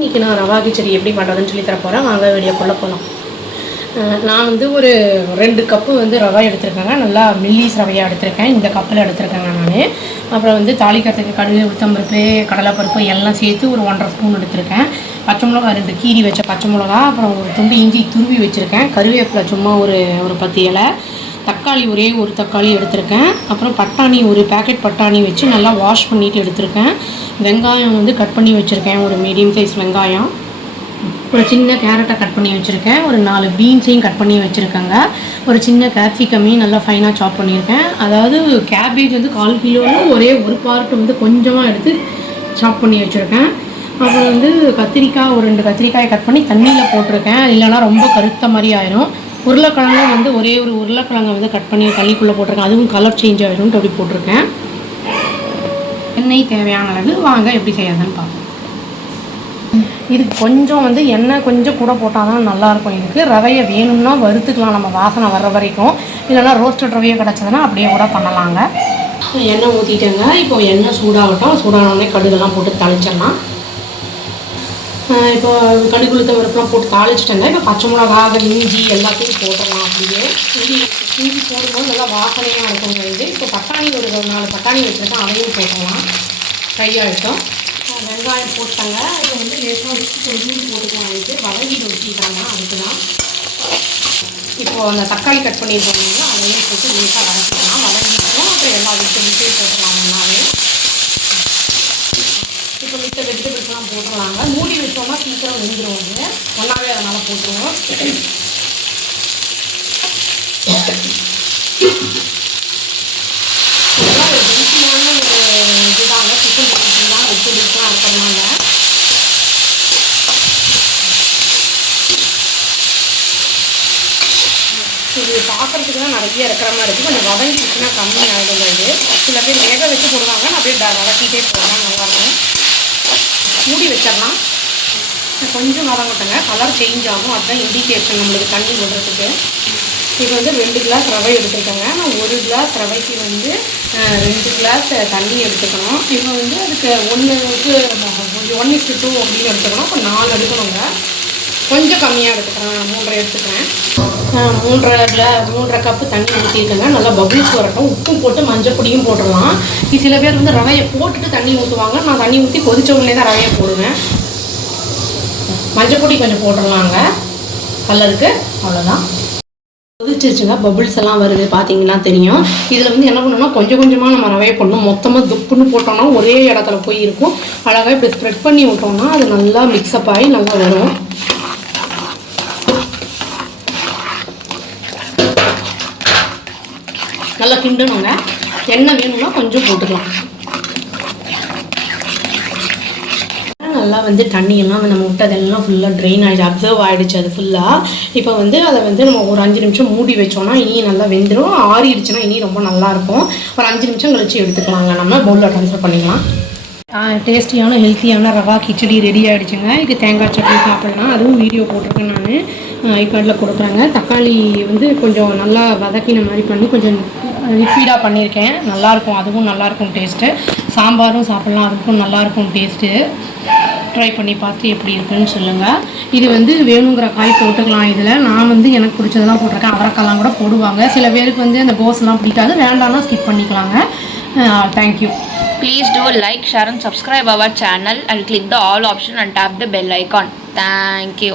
இன்றைக்கி நான் ரவா கிச்சடி எப்படி பண்ணுறதுன்னு சொல்லி தரப்போகிறேன். வாங்க வீடியோக்குள்ளே போகலாம். நான் வந்து ஒரு 2 கப்பு வந்து ரவை எடுத்துருக்கேங்க. நல்லா மில்லிஸ் ரவையாக எடுத்திருக்கேன். இந்த கப்பில் எடுத்துருக்கேங்க நான். அப்புறம் வந்து தாளிக்கிறதுக்கு கடுகு, உளுத்தம்பருப்பு, கடலைப்பருப்பு எல்லாம் சேர்த்து ஒரு 1½ ஸ்பூன் எடுத்திருக்கேன். பச்சை மிளகா 2 கீரி வச்ச பச்சை மிளகா, அப்புறம் ஒரு துண்டு இஞ்சி துருவி வச்சுருக்கேன். கருவேப்பிலை சும்மா ஒரு 10 இலை, தக்காளி ஒரே ஒரு தக்காளி எடுத்திருக்கேன். அப்புறம் பட்டாணி ஒரு பேக்கெட் பட்டாணி வச்சு நல்லா வாஷ் பண்ணிவிட்டு எடுத்திருக்கேன். வெங்காயம் வந்து கட் பண்ணி வச்சுருக்கேன், ஒரு மீடியம் சைஸ் வெங்காயம். ஒரு சின்ன கேரட்டை கட் பண்ணி வச்சுருக்கேன். ஒரு 4 பீன்ஸையும் கட் பண்ணி வச்சுருக்கேங்க. ஒரு சின்ன கேப்சிகமையும் நல்லா ஃபைனாக சாப் பண்ணியிருக்கேன். அதாவது கேபேஜ் வந்து 1/4 கிலோவில் ஒரே ஒரு பார்ட் வந்து கொஞ்சமாக எடுத்து சாப் பண்ணி வச்சுருக்கேன். அப்புறம் வந்து கத்திரிக்காய் ஒரு 2 கத்திரிக்காயை கட் பண்ணி தண்ணியில் போட்டிருக்கேன், இல்லைனா ரொம்ப கருத்த மாதிரி ஆயிரும். உருளைக்கிழங்கு வந்து ஒரே ஒரு உருளைக்கிழங்கை வந்து கட் பண்ணி தண்ணிக்குள்ளே போட்டிருக்கேன், அதுவும் கலர் சேஞ்ச் ஆகிடும்ட்டு அப்படி போட்டிருக்கேன். எண்ணெய் தேவையான அளவு. வாங்க எப்படி செய்யாதுன்னு பார்ப்போம். இதுக்கு கொஞ்சம் வந்து எண்ணெய் கொஞ்சம் கூட போட்டால் தான் நல்லாயிருக்கும். இதுக்கு ரவையை வேணும்னா வறுத்துக்கலாம் நம்ம வாசனை வர்ற வரைக்கும், இல்லைனா ரோஸ்டட் ரவையை கிடச்சதுன்னா அப்படியே கூட பண்ணலாங்க. எண்ணெய் ஊற்றிட்டேங்க. இப்போ எண்ணெய் சூடாகட்டும். சூடானோடனே கடுகெல்லாம் போட்டு தாளிச்சிடலாம். இப்போ கடுகு உளுத்தம் பருப்புலாம் போட்டு தாளிச்சிட்டேங்க. இப்போ பச்சை மிளகா, இஞ்சி எல்லாத்தையும் போட்டுடலாம். அப்படியே இஞ்சி போடும்போது நல்லா வாசனையாக இருக்குங்க இது. இப்போ பட்டாணி ஒரு 4 பட்டாணி வச்சுருக்கேன், அதையும் போட்டுடலாம். ஃப்ரை ஆகிட்டோம். வெங்காயம் போட்டாங்க. இப்போ வந்து லேசாக வச்சு கொஞ்சம் போட்டுக்கலாம். இது வதங்கி ஊற்றிட்டாங்க, அதுக்கு தான். இப்போது அந்த தக்காளி கட் பண்ணியிருக்கோம்னா அதையும் போட்டு லேசாக வதக்கிக்கலாம். வதங்கிட்டோம். அப்புறம் எல்லா வெஜிடபிள்ஸையும் போட்டுக்கலாம் ஒன்றாவே. இப்போ மித்த வெஜிடபிள்ஸ்லாம் போட்டுடலாங்க. மூடி வச்சோம்னா சீக்கிரம் வெந்துடும். அது ஒன்றாவே அதனால் போட்டுருவோம். இதெல்லாம் ஒரு ஹெல்த்தியான ஒரு இதுதாங்க. சிக்கன் பிரியாணிலாம் வெஜிடபிள்ஸ்லாம் இருக்கிறதுனால. இது பார்க்குறதுக்கு தான் நிறைய இருக்கிற மாதிரி இருக்குது. கொஞ்சம் வதங்கிடுச்சுன்னா கம்மி ஆகிடுங்க. இது சில பேர் வேக வச்சு போடுவாங்க, நான் அப்படியே வதக்கிட்டே போடுவேன், நல்லாயிருக்கும். மூடி வச்சிடலாம். கொஞ்சம் வதங்கட்டுங்க, கலர் சேஞ்ச் ஆகும். அதுதான் இண்டிகேஷன் நம்மளுக்கு தண்ணி விடுறதுக்கு. இது வந்து 2 கிளாஸ் ரவை எடுத்துருக்கேங்க. நான் 1 கிளாஸ் ரவைக்கு வந்து 2 கிளாஸ் தண்ணி எடுத்துக்கணும். இப்போ வந்து அதுக்கு 1:2 அப்படின்னு எடுத்துக்கணும். இப்போ 4 எடுக்கணுங்க. கொஞ்சம் கம்மியாக எடுத்துக்கிறேன், 3 எடுத்துக்கிறேன். 3.5 கப்பு தண்ணி ஊற்றிருக்கேங்க. நல்லா பபுள்ஸ் வரட்டும். உப்பும் போட்டு மஞ்சள் பொடியும் போட்டுடலாம். சில பேர் வந்து ரவையை போட்டுட்டு தண்ணி ஊற்றுவாங்க. நான் தண்ணி ஊற்றி கொதிச்ச உடனே தான் ரவையை போடுவேன். மஞ்சள் பொடி கொஞ்சம் போட்டுடலாங்க கலருக்கு. அவ்வளோதான். கொதிச்சிருச்சுங்க, பபுள்ஸ் எல்லாம் வருது பார்த்தீங்கன்னா தெரியும். இதில் வந்து என்ன பண்ணணும்னா கொஞ்சம் கொஞ்சமாக நம்ம ரவையை போடணும். மொத்தமாக துப்புன்னு போட்டோம்னா ஒரே இடத்துல போய் இருக்கும். அழகாக இப்படி ஸ்ப்ரெட் பண்ணி விட்டோம்னா அது நல்லா மிக்ஸ்அப் ஆகி நல்லா வரும். நல்லா கிண்டணுங்க. எண்ணெய் வேணும்னா கொஞ்சம் போட்டுக்கலாம். நல்லா வந்து தண்ணியெல்லாம் நம்ம விட்டதெல்லாம் ஃபுல்லாக ட்ரெயின் ஆகிடுச்சு, அப்சர்வ் ஆகிடுச்சு அது ஃபுல்லாக. இப்போ வந்து அதை வந்து நம்ம ஒரு 5 நிமிஷம் மூடி வச்சோன்னா இனி நல்லா வெந்துடும். ஆறிடுச்சுன்னா இனி ரொம்ப நல்லாயிருக்கும். ஒரு 5 நிமிஷம் கழிச்சு எடுத்துக்கலாங்க. நம்ம பவுலில் ட்ரான்ஸ்ஃபர் பண்ணிக்கலாம். டேஸ்டியான ஹெல்த்தியான ரவா கிச்சடி ரெடி ஆகிடுச்சுங்க. இது தேங்காய் சட்னி சாப்பிட்லாம். அதுவும் வீடியோ போட்டிருக்கேன் நான், ஐகார்டில் கொடுக்குறேங்க. தக்காளி வந்து கொஞ்சம் நல்லா வதக்கின மாதிரி பண்ணி கொஞ்சம் லிக்விடாக பண்ணியிருக்கேன். நல்லாயிருக்கும், அதுவும் நல்லாயிருக்கும் டேஸ்ட்டு. சாம்பாரும் சாப்பிட்லாம், அதுக்கும் நல்லாயிருக்கும் டேஸ்ட்டு. ட்ரை பண்ணி பார்த்து எப்படி இருக்குன்னு சொல்லுங்கள். இது வந்து வேணுங்கிற காய் போட்டுக்கலாம். இதில் நான் வந்து எனக்கு பிடிச்சதெல்லாம் போட்டிருக்கேன். அவரைக்காலாம் கூட போடுவாங்க. சில பேருக்கு வந்து அந்த கோஸ்லாம் பிடிக்காது, வேண்டாம்னா ஸ்கிப் பண்ணிக்கலாங்க. Thank you. Please do like, share and subscribe our channel and click the all option and tap the bell icon. Thank you.